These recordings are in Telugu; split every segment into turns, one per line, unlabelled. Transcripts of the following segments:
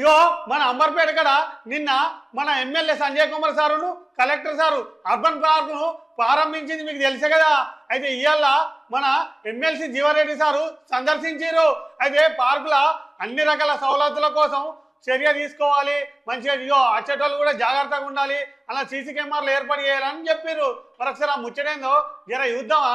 ఇగో మన అంబర్పేట కడ నిన్న మన ఎమ్మెల్యే సంజయ్ కుమార్ సారును కలెక్టర్ సారు అర్బన్ పార్కును ప్రారంభించింది మీకు తెలుసే కదా. అయితే ఇవాళ మన ఎమ్మెల్సీ జీవారెడ్డి సారు సందర్శించారు అయితే పార్కుల అన్ని రకాల సౌలతుల కోసం చర్య తీసుకోవాలి. మంచిగా ఇగో వచ్చేటోళ్ళు కూడా జాగ్రత్తగా ఉండాలి. అలా సీసీ కెమెరాలు ఏర్పాటు చేయాలని చెప్పారు మరొకసారి ఆ ముచ్చటేందో జర చూద్దామా?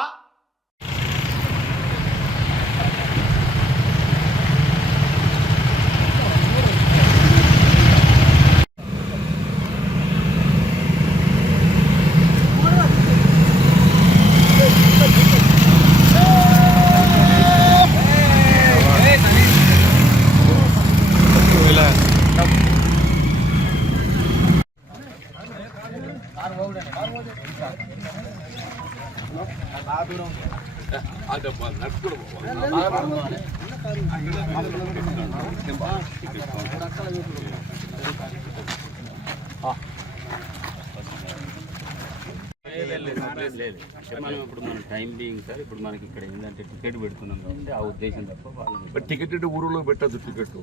లేదు అంటే మనం ఇప్పుడు మనం టైం బీయింగ్ సార్ ఇప్పుడు మనకి ఇక్కడ ఏంటంటే టికెట్ పెడుతున్నాం. కాబట్టి ఆ ఉద్దేశం తప్ప వాళ్ళు
మరి టికెట్ ఊరిలో పెట్టదు టికెట్.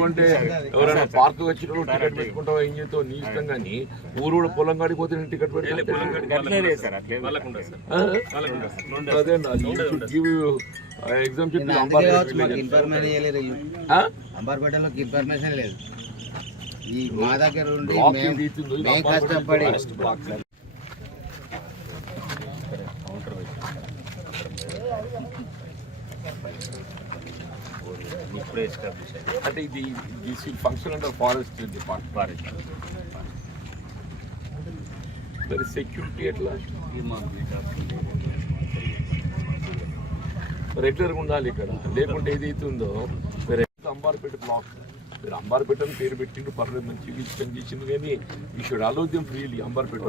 అంటే ఎవరైనా పార్క్ వచ్చిన వాళ్ళు టికెట్ పెట్టుకుంటావు ఏం చేస్తావు? నీ ఇష్టం కానీ ఊరు కూడా పొలం కాడికి పోతే నేను టికెట్ పెట్టుకుంటే అదే
కావచ్చు మాకు ఇన్ఫర్మేషన్ లేదు. ఈ మా దగ్గర ఉండి మేము మేము కష్టపడి
కౌంటర్ ఇప్పుడే ఎస్టాబ్లిష్ అయ్యింది
అంటే ఇది this function under forest department
forest
మరి సెక్యూరిటీ ఎట్లా రెగ్యులర్గా ఉండాలి ఇక్కడ. లేకుంటే ఏదైతుందో మీరు అంబార్పేట బ్లాక్ మీరు అంబార్పేట అని పేరు పెట్టిండు పర్లేదు మంచి ఇష్టం కానీ ఈ షుడ్ అలోద్యం ఫ్రీలీ అంబార్పేట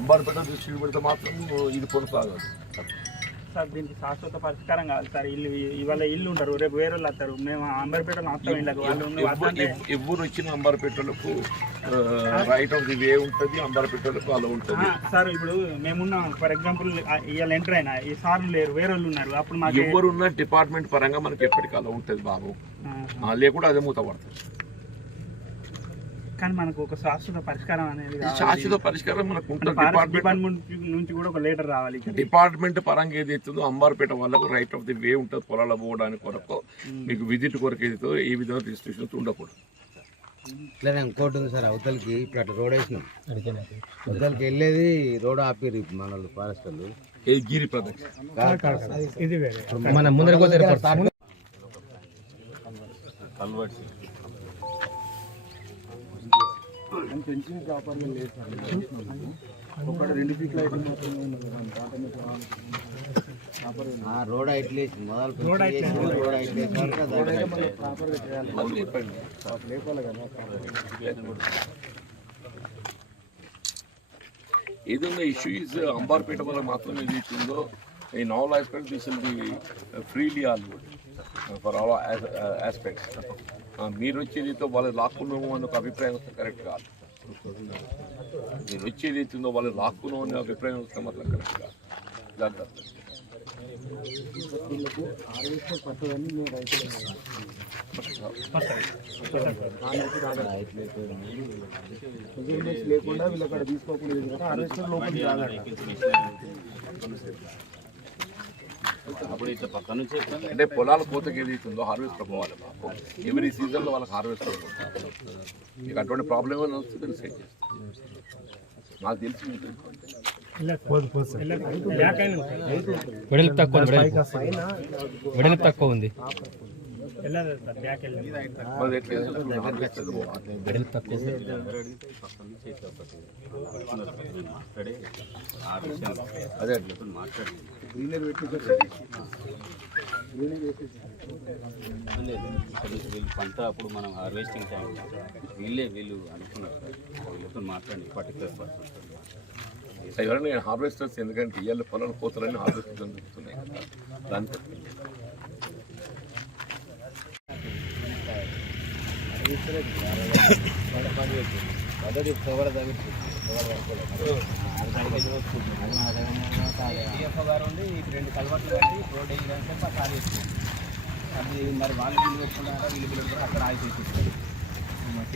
అంబార్పేట దృష్టి పెడితే మాత్రం ఇది కొనసాగదు.
సార్ దీనికి శాశ్వత పరిష్కారం కావాలి సార్. ఇల్లు ఇవాళ ఇల్లు ఉంటారు రేపు వేరే వాళ్ళు వస్తారు. మేము అంబర్పేటలో వస్తాం ఇళ్ళకి వాళ్ళు
ఎవరు వచ్చిన అంబార్పేటలకు రైట్ ఆఫ్ ది వే ఉంటుంది అంబార్పేటలకు అలా ఉంటుంది.
సార్ ఇప్పుడు మేమున్నాం. ఫర్ ఎగ్జాంపుల్ ఇవాళ ఎంటర్ అయినా ఈ సార్లు లేరు వేరే వాళ్ళు ఉన్నారు. అప్పుడు మాకు
ఎవరున్న డిపార్ట్మెంట్ పరంగా మనకి ఎప్పటికీ అలా ఉంటుంది బాబు. లేకుండా అదే మూత పడుతుంది.
కానీ మనకు ఒక శాశ్వత పరిష్కారం అనేది.
శాశ్వత పరిష్కారం మనకు
అంటే
డిపార్ట్మెంట్
నుంచి కూడా ఒక లెటర్ రావాలి.
డిపార్ట్మెంట్ పరంగా ఏదైతుందో అంబార్పేట వాళ్ళకు రైట్ ఆఫ్ ది వే ఉంటుంది పొలాల పోవడానికి కొరకు మీకు విజిట్ కొరకు ఏదైతే ఏ విధంగా రిస్ట్రిక్షన్స్ ఉండకూడదు
ఇట్లా ఇంకోటి ఉంది సార్ అవతలకి ఇప్పుడు అట్లా రోడ్ వేసినాం. అవతలకి వెళ్ళేది రోడ్ ఆపిరు మన వాళ్ళు ఫారెస్ట్ వాళ్ళు
గిరి ప్రదక్షిణ.
మన ముందర
కల్వర్ట్స్
రోడ్ అయిట్లేసి మొదలు రోడ్ అయిట్లేసి రోడ్ అయిట్లేసి వరకు అది
అది చెప్పండి. ఏదైనా ఇష్యూ ఇస్ అంబార్పేట వల్ల మాత్రం ఏదైతే ఉందో ఈ novel aspect this will be freely all for all aspects మీరు వచ్చేదితో వాళ్ళు లాక్కున్నాము అన్న ఒక అభిప్రాయం వస్తే కరెక్ట్ కాదు. మీరు వచ్చేది అవుతుందో వాళ్ళు లాక్కున్నాము అనే అభిప్రాయం వస్తే మాత్రం కరెక్ట్ కాదు. జాగ్రత్త
లేకుండా ఇట్లా పక్క నుంచి
అంటే పొలాల కోతకి ఏదైతుందో హార్వెస్ట్ పోవాలి బాబు ఎవరి సీజన్లో వాళ్ళకి హార్వెస్ట్ మీకు అటువంటి ప్రాబ్లం ఏమైనా వస్తే తెలిసి సెట్ చేస్తాం నాకు తెలిసి.
వెడల్పు తక్కువ వెడల్పు తక్కువ ఉంది.
అదే
వీళ్ళు పంట అప్పుడు మనం హార్వెస్టింగ్ టైం వీళ్ళే వీళ్ళు అనుకున్నారు వీళ్ళతో మాట్లాడి పర్టికులర్ పర్సన్
ఎవరైనా నేను హార్వెస్టర్స్ ఎందుకంటే ఇవాళ పొలాలు కోతలన్నీ హార్వెస్టర్ జరుగుతున్నాయి కదా దానికి
గారు ఉండి రెండు కలవట్లు కట్టి రోడ్ వేయడానికి ఖాళీ అది మరి వాళ్ళు బిల్లు పెట్టుకుంటారా వీళ్ళు బిల్లు అక్కడ ఆగిపోయింది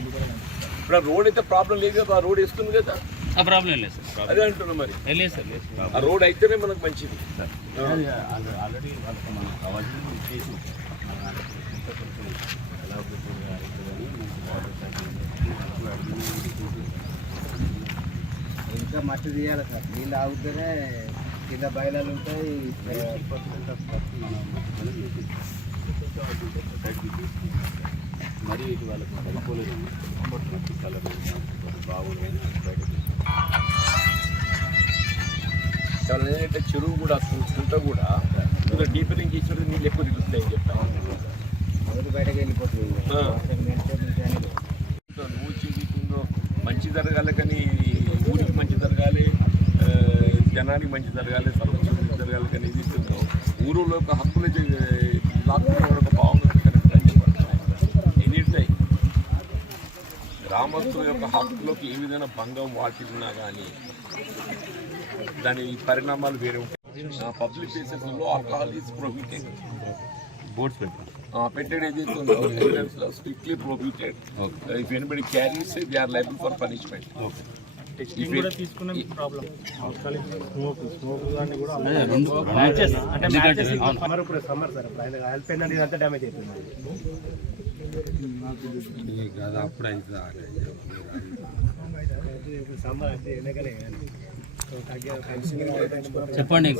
ఇప్పుడు రోడ్ అయితే ప్రాబ్లం లేదు కదా రోడ్ వేస్తుంది కదా.
ప్రాబ్లం లేదు సార్
అదే అంటున్నా మరి.
లేదు సార్ లేదు
ఆ రోడ్ అయితేనే మనకు మంచిది.
ఆల్రెడీ వాళ్ళకి మనం కావాల్సింది చేసి
ఇంకా మట్టి తీయాలి సార్? నీళ్ళు ఆగితేనే కింద బయలాలు ఉంటాయి
మరి ఇది వాళ్ళకి కలర్ బాగుంది. బయట
చాలా ఏంటంటే చెరువు కూడా కుంట కూడా ఇంకా డీపరింగ్ చేసినప్పుడు నీళ్ళు ఎక్కువ తిరుగుతాయని చెప్తాను
నోటి బయటకు వెళ్ళిపోతుంది? అని.
నువ్వు మంచి జరగాలి కానీ ఊరికి మంచి జరగాలి జనానికి మంచి జరగాలి సర్వస్వం జరగాలి కానీ ఇది ఇస్తుందో ఊరిలో ఒక హక్కులు లాక్కునే ఒక బాగుంది కరెక్ట్ అని గ్రామస్తుల యొక్క హక్కులోకి ఏ విధంగా భంగం వాటిల్లినా కానీ దాని పరిణామాలు వేరే ఉంటాయి. పబ్లిక్ ప్లేసెస్లో ఆల్కహాల్ ఈజ్ ప్రొహిబిటెడ్
బోర్డ్స్ పెట్టాం
పెట్టేది ఏదైతే ఉందో strictly prohibited if anybody carries they are liable for punishment
తీసుకున్న ప్రాబ్లం
ఇప్పుడు సమ్మర్ సార్ ఇప్పుడు ఆయన వెళ్ళిపోయిందంటే ఇదంతా డ్యామేజ్ అయిపోయింది. ఇప్పుడు
చెప్పండి